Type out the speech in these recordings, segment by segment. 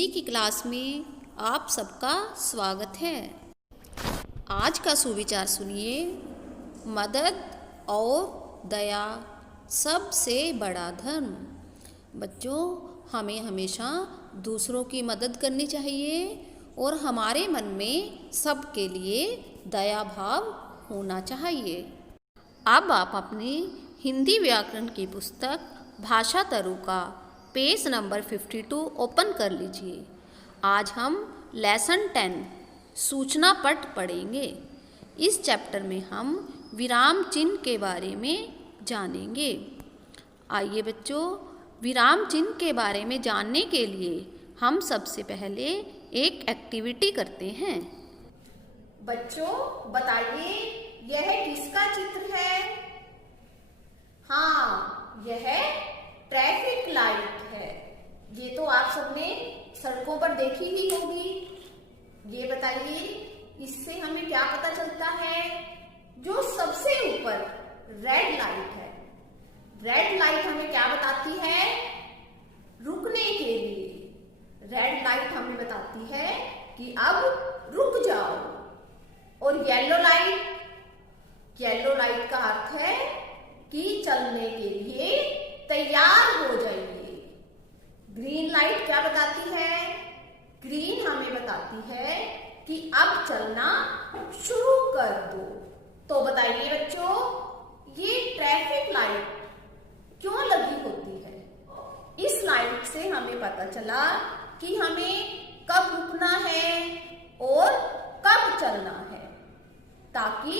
हिंदी की क्लास में आप सबका स्वागत है। आज का सुविचार सुनिए। मदद और दया सबसे बड़ा धर्म। बच्चों, हमें हमेशा दूसरों की मदद करनी चाहिए और हमारे मन में सबके लिए दया भाव होना चाहिए। अब आप अपनी हिंदी व्याकरण की पुस्तक भाषा तरुका पेज नंबर 52 ओपन कर लीजिए। आज हम लेसन 10 सूचना पट पढ़ेंगे। इस चैप्टर में हम विराम चिन्ह के बारे में जानेंगे। आइए बच्चों, विराम चिन्ह के बारे में जानने के लिए हम सबसे पहले एक एक्टिविटी करते हैं। बच्चों बताइए, यह किसका चित्र है? हाँ, यह ट्रैफिक लाइट है। ये तो आप सबने सड़कों पर देखी ही होगी। ये बताइए, इससे हमें क्या पता चलता है? जो सबसे ऊपर रेड लाइट है, रेड लाइट हमें क्या बताती है? रुकने के लिए। रेड लाइट हमें बताती है कि अब रुक जाओ। और येलो लाइट, येलो लाइट का अर्थ है कि चलने के लिए तैयार हो जाइए। ग्रीन लाइट क्या बताती है? ग्रीन हमें बताती है कि अब चलना शुरू कर दो। तो बताइए बच्चों, ये ट्रैफिक लाइट क्यों लगी होती है? इस लाइट से हमें पता चला कि हमें कब रुकना है और कब चलना है, ताकि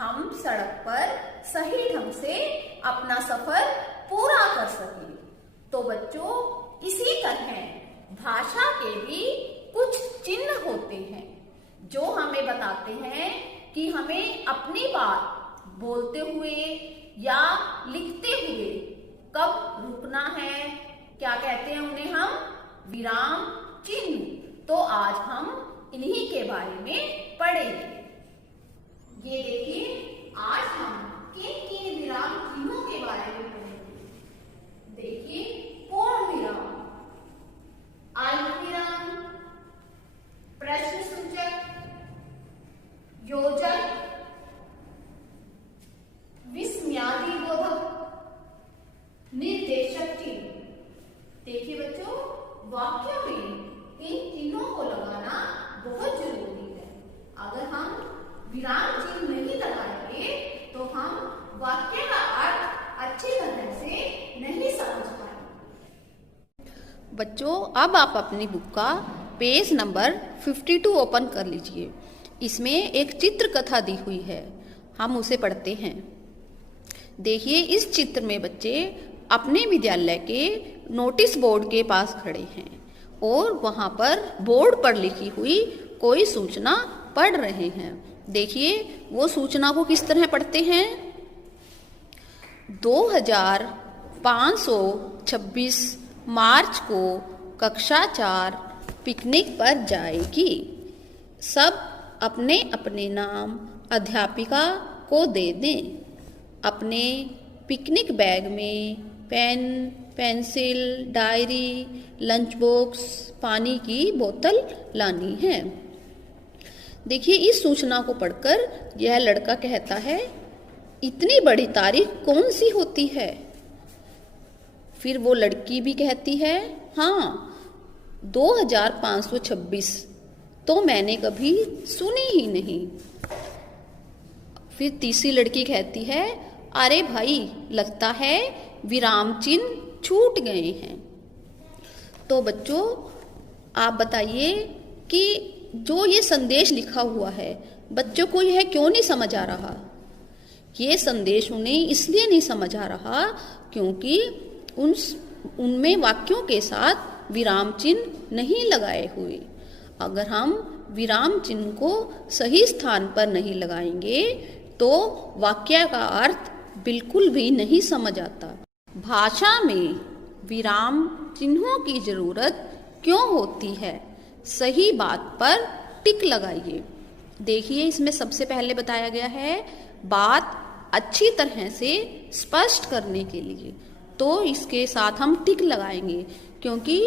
हम सड़क पर सही ढंग से अपना सफर पूरा कर सके। तो बच्चों, इसी तरह भाषा के भी कुछ चिन्ह होते हैं जो हमें बताते हैं कि हमें अपनी बात बोलते हुए या लिखते हुए कब रुकना है। क्या कहते हैं उन्हें? हम विराम चिन्ह। तो आज हम इन्हीं के बारे में पढ़ेंगे। ये देखिए, आज हम किन किन विराम चिन्हों के बारे में पढ़ेंगे। देखिए, पूर्ण विराम, अल्पविराम, प्रश्न सूचक, योजक, विस्मयादिबोधक, निर्देशक चिन्ह। देखिए बच्चों, वाक्य में इन चिन्हों को लगाना बहुत जरूरी है। अगर हम विराम चिन्ह नहीं लगाएंगे तो हम वाक्य का अर्थ अच्छी तरह से नहीं समझ पाएंगे। बच्चों, अब आप अपनी बुक का पेज नंबर 52 ओपन कर लीजिए। इसमें एक चित्र कथा दी हुई है, हम उसे पढ़ते हैं। देखिए, इस चित्र में बच्चे अपने विद्यालय के नोटिस बोर्ड के पास खड़े हैं और वहां पर बोर्ड पर लिखी हुई कोई सूचना पढ़ रहे हैं। देखिए, वो सूचना को किस तरह पढ़ते हैं। 2526 मार्च को कक्षा 4 पिकनिक पर जाएगी। सब अपने अपने नाम अध्यापिका को दे दें। अपने पिकनिक बैग में pen, pencil, diary, lunch box, पानी की बोतल लानी है। देखिए, इस सूचना को पढ़कर यह लड़का कहता है, इतनी बड़ी तारीख कौन सी होती है? फिर वो लड़की भी कहती है, हाँ, 2526 तो मैंने कभी सुनी ही नहीं। फिर तीसरी लड़की कहती है, अरे भाई, लगता है विराम चिन्ह छूट गए हैं। तो बच्चों, आप बताइए कि जो ये संदेश लिखा हुआ है, बच्चों को यह क्यों नहीं समझ आ रहा? ये संदेश उन्हें इसलिए नहीं समझ आ रहा क्योंकि उनमें वाक्यों के साथ विराम चिन्ह नहीं लगाए हुए। अगर हम विराम चिन्ह को सही स्थान पर नहीं लगाएंगे तो वाक्य का अर्थ बिल्कुल भी नहीं समझ आता। भाषा में विराम चिन्हों की जरूरत क्यों होती है? सही बात पर टिक लगाइए। देखिए, इसमें सबसे पहले बताया गया है बात अच्छी तरह से स्पष्ट करने के लिए, तो इसके साथ हम टिक लगाएंगे क्योंकि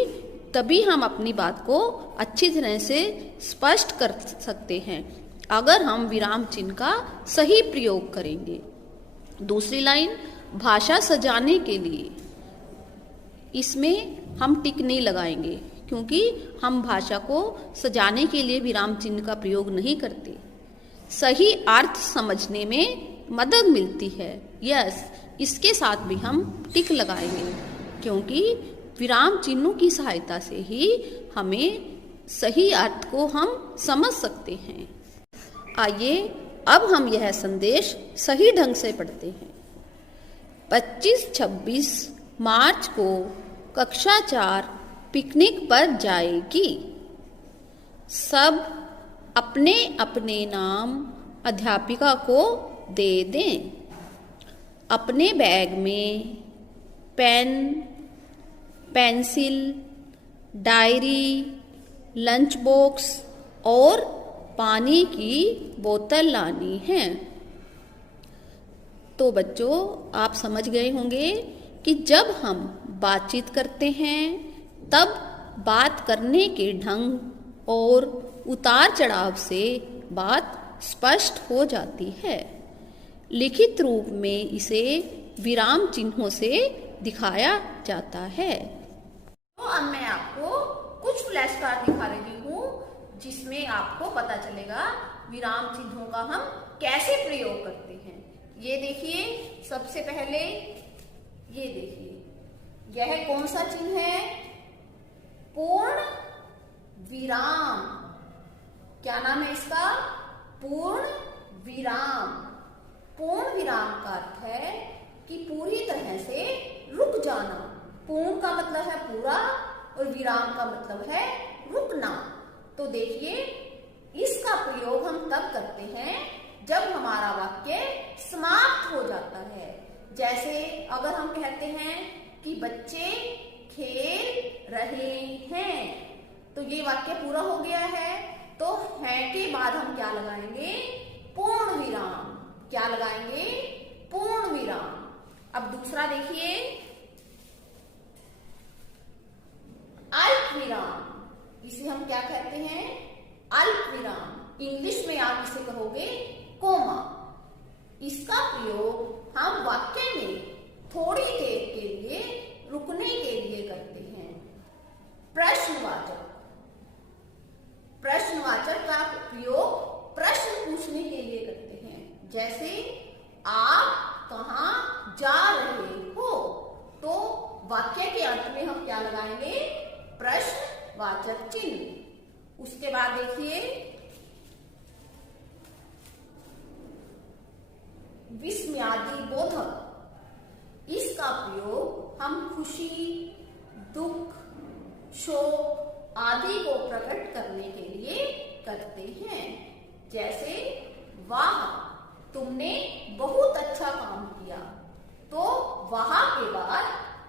तभी हम अपनी बात को अच्छी तरह से स्पष्ट कर सकते हैं अगर हम विराम चिन्ह का सही प्रयोग करेंगे। दूसरी लाइन, भाषा सजाने के लिए, इसमें हम टिक नहीं लगाएंगे क्योंकि हम भाषा को सजाने के लिए विराम चिन्ह का प्रयोग नहीं करते। सही अर्थ समझने में मदद मिलती है, यस, इसके साथ भी हम टिक लगाएंगे क्योंकि विराम चिन्हों की सहायता से ही हमें सही अर्थ को हम समझ सकते हैं। आइए अब हम यह संदेश सही ढंग से पढ़ते हैं। 25-26 मार्च को कक्षा 4 पिकनिक पर जाएगी। सब अपने अपने नाम अध्यापिका को दे दें। अपने बैग में pen, pencil, diary, lunch box और पानी की बोतल लानी है। तो बच्चों, आप समझ गए होंगे कि जब हम बातचीत करते हैं तब बात करने के ढंग और उतार चढ़ाव से बात स्पष्ट हो जाती है। लिखित रूप में इसे विराम चिन्हों से दिखाया जाता है। तो अब मैं आपको कुछ फ्लैश कार्ड दिखा रही हूँ जिसमें आपको पता चलेगा विराम चिन्हों का हम कैसे प्रयोग करते हैं। ये देखिए, सबसे पहले ये देखिए, यह कौन सा चिन्ह है? पूर्ण विराम। क्या नाम है इसका? पूर्ण विराम। पूर्ण विराम का अर्थ है कि पूरी तरह से रुक जाना। पूर्ण का मतलब है पूरा और विराम का मतलब है रुकना। तो देखिए, इसका प्रयोग हम तब करते हैं जब हमारा वाक्य समाप्त हो जाता है। जैसे अगर हम कहते हैं कि बच्चे खेल रहे हैं, तो ये वाक्य पूरा हो गया है, तो है के बाद हम क्या लगाएंगे? पूर्ण विराम। क्या लगाएंगे? पूर्ण विराम। अब दूसरा देखिए, अल्प विराम। इसे हम क्या कहते हैं? अल्प विराम। इंग्लिश में आप इसे कहोगे कोमा। इसका प्रयोग हम वाक्य में थोड़ी देर के लिए रुकने के लिए करते हैं। प्रश्नवाचक। प्रश्नवाचक का प्रयोग प्रश्न पूछने के लिए करते हैं। जैसे आप कहाँ जा रहे हो, तो वाक्य के अंत में हम क्या लगाएंगे? प्रश्नवाचक चिन्ह। उसके बाद देखिए, विस्मयादि बोधक। इसका प्रयोग हम खुशी, दुख, शोक आदि को प्रकट करने के लिए करते हैं। जैसे वाह, तुमने बहुत अच्छा काम किया, तो वाह के बाद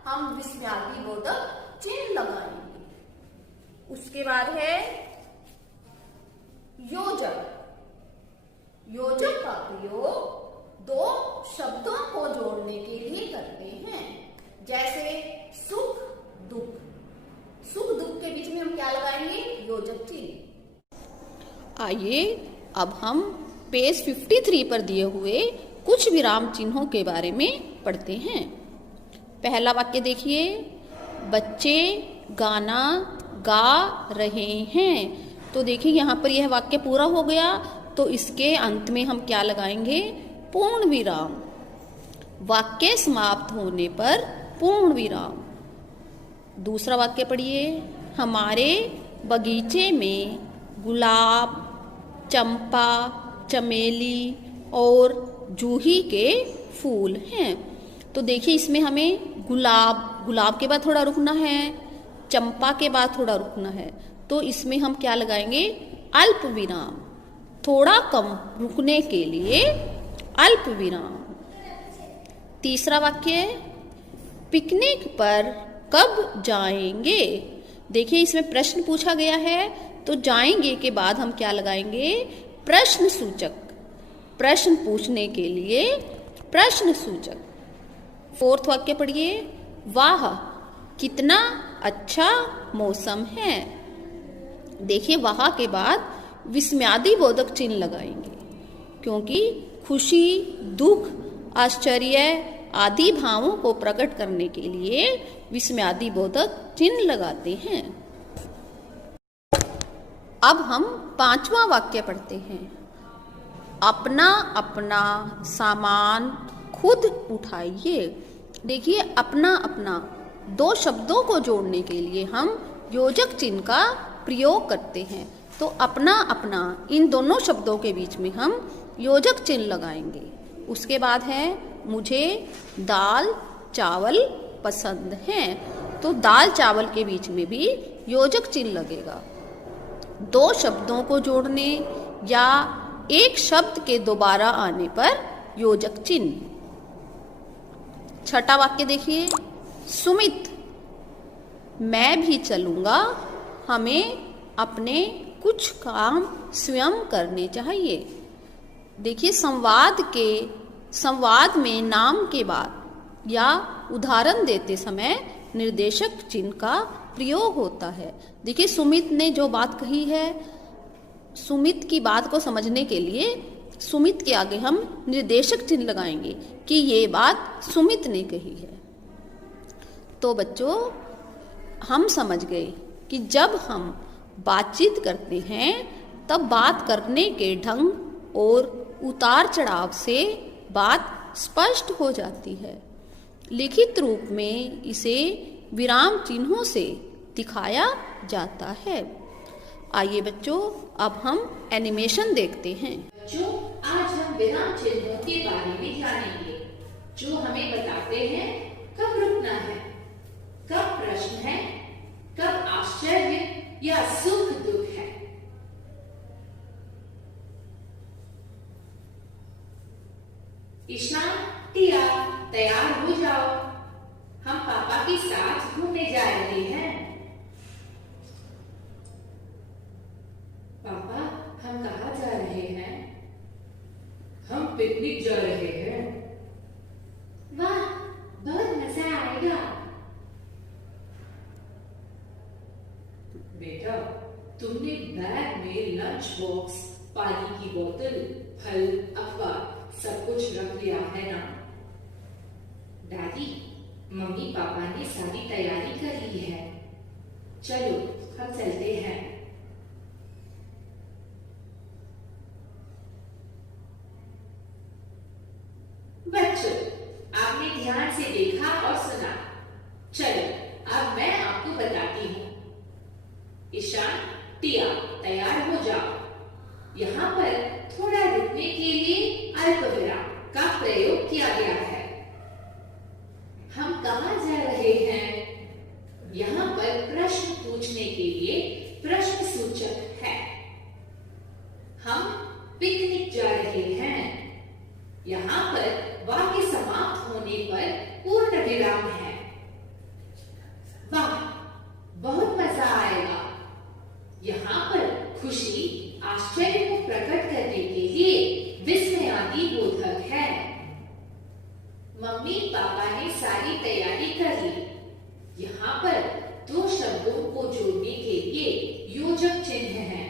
हम विस्मयादि बोधक चिन्ह लगाएंगे। उसके बाद है योजक। योजक का प्रयोग दो शब्दों को जोड़ने के लिए करते हैं। जैसे सुख, दुख। सुख दुख के बीच में हम क्या लगाएंगे? योजक चिन्ह। आइए अब हम पेज 53 पर दिए हुए कुछ विराम चिन्हों के बारे में पढ़ते हैं। पहला वाक्य देखिए, बच्चे गाना गा रहे हैं। तो देखिए, यहाँ पर यह वाक्य पूरा हो गया, तो इसके अंत में हम क्या लगाएंगे? पूर्ण विराम। वाक्य समाप्त होने पर पूर्ण विराम। दूसरा वाक्य पढ़िए, हमारे बगीचे में गुलाब, चंपा, चमेली और जूही के फूल हैं। तो देखिए, इसमें हमें गुलाब के बाद थोड़ा रुकना है, चंपा के बाद थोड़ा रुकना है, तो इसमें हम क्या लगाएंगे? अल्प विराम। थोड़ा कम रुकने के लिए अल्प विराम। तीसरा वाक्य, पिकनिक पर कब जाएंगे। देखिए, इसमें प्रश्न पूछा गया है, तो जाएंगे के बाद हम क्या लगाएंगे? प्रश्न सूचक। प्रश्न पूछने के लिए प्रश्न सूचक। फोर्थ वाक्य पढ़िए, वाह कितना अच्छा मौसम है। देखिए वहाँ के बाद विस्मयादि बोधक चिन्ह लगाएंगे, क्योंकि खुशी, दुख, आश्चर्य आदि भावों को प्रकट करने के लिए विस्मयादि बोधक चिन्ह लगाते हैं। अब हम 5वां वाक्य पढ़ते हैं। अपना अपना सामान खुद उठाइए। देखिए अपना अपना 2 शब्दों को जोड़ने के लिए हम योजक चिन्ह का प्रयोग करते हैं। तो अपना अपना इन दोनों शब्दों के बीच में हम योजक चिन्ह लगाएंगे। उसके बाद है मुझे दाल चावल पसंद हैं, तो दाल चावल के बीच में भी योजक चिन्ह लगेगा। 2 शब्दों को जोड़ने या एक शब्द के दोबारा आने पर योजक चिन्ह। 6वां वाक्य देखिए। सुमित, मैं भी चलूंगा, हमें अपने कुछ काम स्वयं करने चाहिए। देखिए संवाद में नाम के बाद या उदाहरण देते समय निर्देशक चिन्ह का प्रयोग होता है। देखिए सुमित ने जो बात कही है, सुमित की बात को समझने के लिए सुमित के आगे हम निर्देशक चिन्ह लगाएंगे कि ये बात सुमित ने कही है। तो बच्चों हम समझ गए कि जब हम बातचीत करते हैं तब बात करने के ढंग और उतार चढ़ाव से बात स्पष्ट हो जाती है। लिखित रूप में इसे विराम चिन्हों से दिखाया जाता है। आइए बच्चों अब हम एनिमेशन देखते हैं। बच्चों आज हम विराम चिन्हों के बारे में जानेंगे, जो हमें बताते हैं कब रुकना है, कब प्रश्न है, कब आश्चर्य या सुख दुख है। ईशान, टिया, तैयार हो जाओ, हम पापा के साथ घूमने जा रहे हैं। पापा हम कहाँ जा रहे हैं? हम पिकनिक जा रहे हैं। वाह, बहुत मजा आएगा। बेटा तुमने बैग में लंच बॉक्स, पानी की बोतल, फल, अखबार सब कुछ रख लिया है ना? दादी मम्मी पापा ने सारी तैयारी कर ली है, चलो हम चलते हैं। बच्चों आपने ध्यान से देखा और सुना, चलो अब मैं आपको बताती हूँ। ईशान, टिया तैयार हो जाओ। यहाँ पर थोड़ा रुकने के लिए अल्पविराम का प्रयोग किया गया है। हम कहाँ जा रहे हैं? यहाँ पर प्रश्न पूछने के लिए प्रश्न सूचक है। हम पिकनिक जा रहे हैं। यहाँ पर वाक्य समाप्त होने पर पूर्ण विराम है। वाह, बहुत मजा आएगा। यहाँ पर खुशी, आश्चर्य को प्रकट करने के लिए विस्मयादि बोधक है। मम्मी पापा ने सारी तैयारी कर ली। यहाँ पर 2 शब्दों को जोड़ने के लिए योजक चिन्ह है।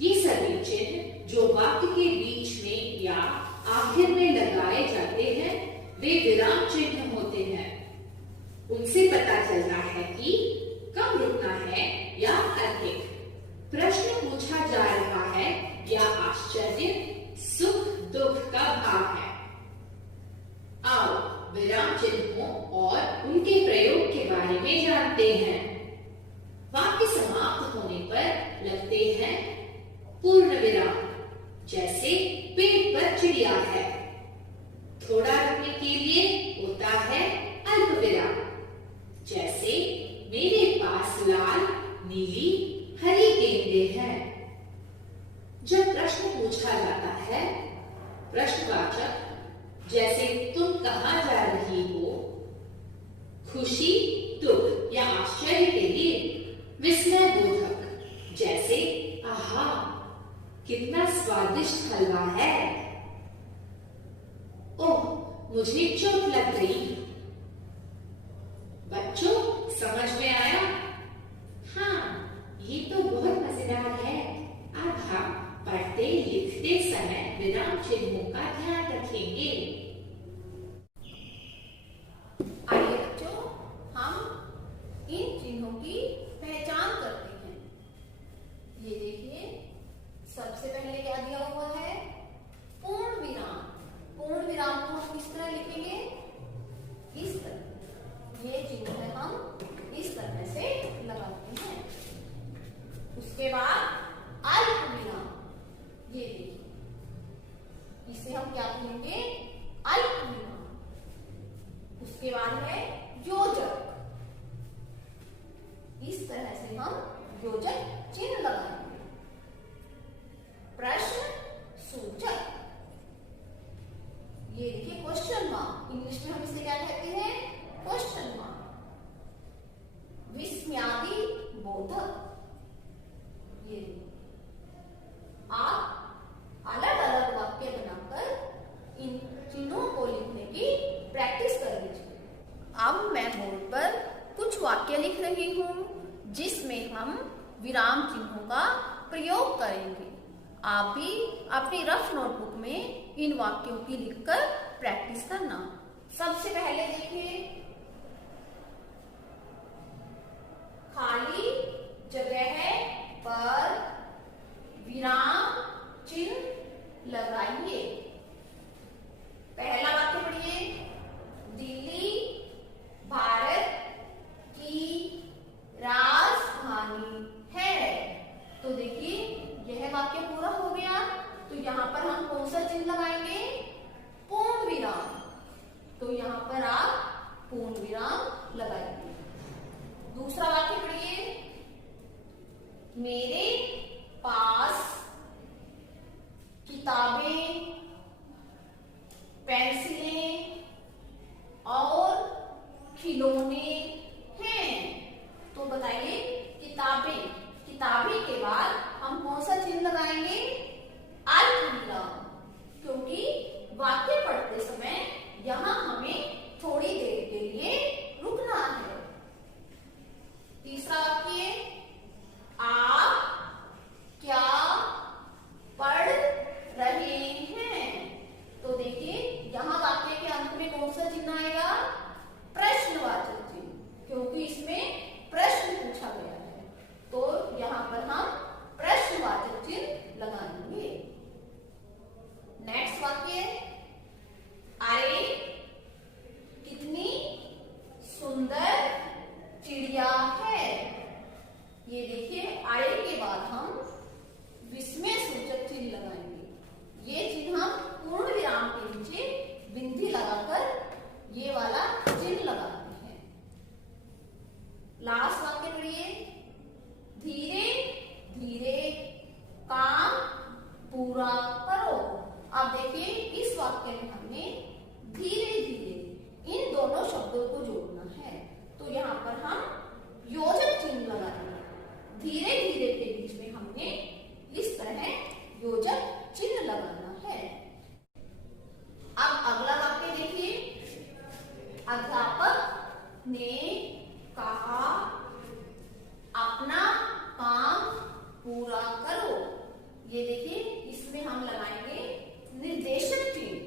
ये सभी चिन्ह जो वाक्य के बीच में या आखिर में लगाए जाते हैं वे विराम चिन्ह होते हैं। उनसे पता चलता है कि कब रुकना है या अधिक, प्रश्न पूछा जा रहा है या आश्चर्य, सुख दुख का भाव है। आओ विराम चिन्हों और उनके प्रयोग के बारे में जानते हैं। वाक्य समाप्त होने पर लगते हैं पूर्ण विराम, जैसे पेड़ पर चिड़िया है। थोड़ा रुकने के लिए होता है अल्प विराम, जैसे मेरे पास लाल, नीली, हरी गेंदें हैं। जब प्रश्न पूछा जाता है, प्रश्नवाचक जैसे तुम कहाँ जा रही हो, खुशी, दुख या आश्चर्य के लिए विस्मय बोधक जैसे आहा कितना स्वादिष्ट हलवा है, ओह मुझे चोट लग गई। बच्चों समझ में आया? हाँ, ये तो बहुत मजेदार है। अब हम पढ़ते लिखते समय विराम चिन्हों का ध्यान रखेंगे। आइए बच्चों, हम इन चिन्हों की पहचान करते हैं। ये देखिए, सबसे पहले क्या दिया हुआ है? पूर्ण विराम। पूर्ण विराम को हम किस तरह लिखेंगे? इस तरह। ये चिन्ह है, हम इस तरह से लगाते हैं। उसके बाद अल्प विराम। ये देखिए, इसे हम क्या कहेंगे? अल्प विराम। उसके बाद है योजक। इस तरह से हम योजक चिन्ह लगाएंगे। प्रश्न सूचक। ये देखिए क्वेश्चन मार्क। इंग्लिश में हम इसे क्या कहते हैं? Question mark. विस्मयादि बोधक। ये आप अलग अलग वाक्य बनाकर इन चिन्हों को लिखने की प्रैक्टिस कर लीजिए। अब मैं बोर्ड पर कुछ वाक्य लिख रही हूँ जिसमें हम विराम चिन्हों का प्रयोग करेंगे। आप भी अपनी रफ नोटबुक में इन वाक्यों की लिखकर प्रैक्टिस करना। सबसे पहले देखिए, खाली जगह पर विराम चिन्ह लगाइए। पहला वाक्य पढ़िए। दिल्ली भारत की राजधानी है। तो देखिए, यह वाक्य पूरा हो गया। तो यहाँ पर हम कौन सा चिन्ह लगाएंगे? पूर्ण विराम। तो यहाँ पर आप पूर्ण विराम लगाएंगे। दूसरा वाक्य पढ़िए। मेरे पास किताबें, पेंसिलें और खिलौने हैं। तो बताइए, किताबें। किताबें के बाद हम कौन सा चिन्ह लगाएंगे? अल्प विराम। क्योंकि वाक्य पढ़ते समय यहाँ हमें थोड़ी देर के लिए रुकना है। तीसरा वाक्य, आप क्या पढ़ रहे हैं? तो देखिए, यहाँ वाक्य के अंत में कौन सा चिन्ह आएगा? प्रश्नवाचक चिन्ह। क्योंकि इसमें प्रश्न पूछा गया है, तो यहाँ पर हम प्रश्नवाचक चिन्ह लगाएंगे। नेक्स्ट वाक्य, अरे कितनी सुंदर चिड़िया है। ये देखिए, अरे के बाद हम विस्मय सूचक चिन्ह लगाएंगे। ये चिन्ह हम पूर्ण विराम के नीचे बिंदी लगाकर ये वाला चिन्ह लगाते हैं। लास्ट वाक्य पढ़िए। धीरे धीरे काम पूरा करो। अब देखिए, इस वाक्य में हमने धीरे धीरे इन दोनों शब्दों को जोड़ना है। तो यहाँ पर हम योजक चिन्ह लगाएंगे। धीरे धीरे के बीच में हमने इस तरह योजक चिन्ह लगाना है। अब अगला वाक्य देखिए। अध्यापक ने कहा, अपना काम पूरा करो। ये देखिए, इसमें हम लगाएंगे निर्देशक चिन्ह।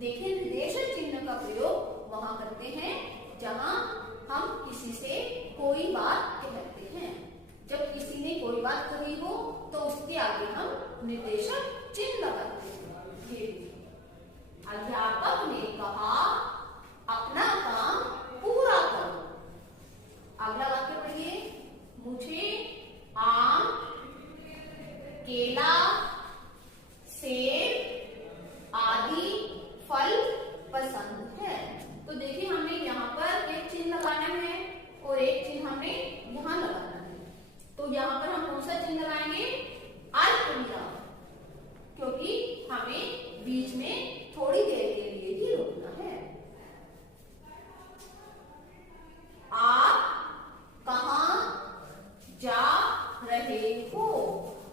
देखिए, निर्देशक चिन्ह का प्रयोग वहां करते हैं जहां हम किसी से कोई बात कहते हैं। जब किसी ने कोई बात कही हो तो उसके आगे हम निर्देशक चिन्ह लगाते हैं। ये अध्यापक ने कहा, अपना काम पूरा करो। अगला वाक्य पढ़िए। मुझे आम, केला, सेब आदि फल पसंद है। तो देखिए, हमें यहाँ पर एक चिन्ह लगाना है और एक चिन्ह हमें यहाँ लगाना है। तो यहाँ पर हम कौन सा चिन्ह लगाएंगे? अल्प विराम। क्योंकि हमें बीच में थोड़ी देर के लिए ही रुकना है। आप कहाँ जा रहे हो?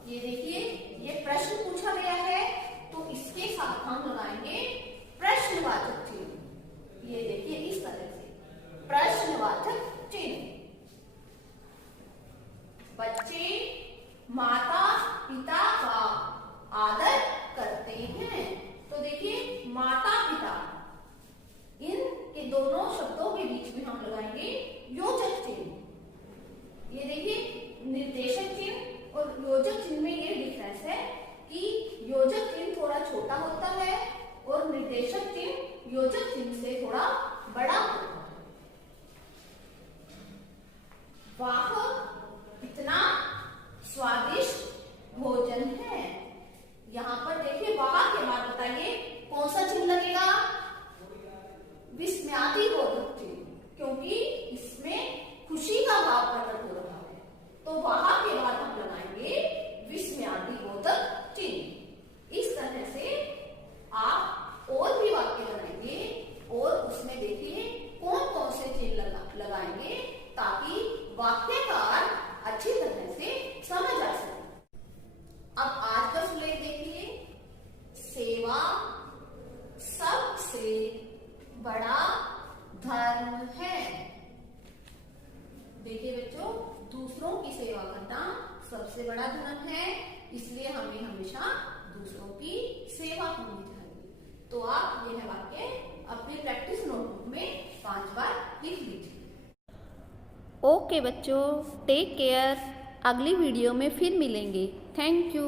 ये देखिए, ये प्रश्न पूछा गया है, तो इसके साथ हम लगाएंगे प्रश्नवाचक चिन्ह। ये देखिए, इस तरह से प्रश्नवाचक चिन्ह। बच्चे माता पिता का आदर करते हैं। तो देखिए माता पिता, इन दोनों शब्दों के बीच में हम लगाएंगे योजक चिन्ह। ये देखिए निर्देशक चिन्ह और योजक चिन्ह में ये डिफरेंस है कि योजक चिन्ह थोड़ा छोटा होता है और निर्देशक चिन्ह योजक चिन्ह से थोड़ा बड़ा होता है। वाह कितना स्वादिष्ट भोजन है। यहाँ पर देखिए वाह के बाद बताइए कौन सा चिन्ह लगेगा? विस्मयादिबोधक चिन्ह, क्योंकि इसमें खुशी का भाव प्रकट हो रहा है। तो वाह के बाद हम लगाएंगे विस्मयादिबोधक चिन्ह। इस तरह से आप और भी वाक्य बनाएंगे और उसमें देखिए कौन कौन से चिन्ह लगाएंगे ताकि वाक्य का अर्थ अच्छी तरह से समझ आ सके। अब आज का सुलेख देखिए। सेवा सबसे बड़ा धर्म है। देखिए बच्चों, दूसरों की सेवा करना सबसे बड़ा धर्म है, इसलिए हमें हमेशा दूसरों की सेवा करनी चाहिए। तो आप यह वाक्य अपने प्रैक्टिस नोटबुक में 5 बार लिख लीजिए। ओके बच्चों, टेक केयर। अगली वीडियो में फिर मिलेंगे। Thank you.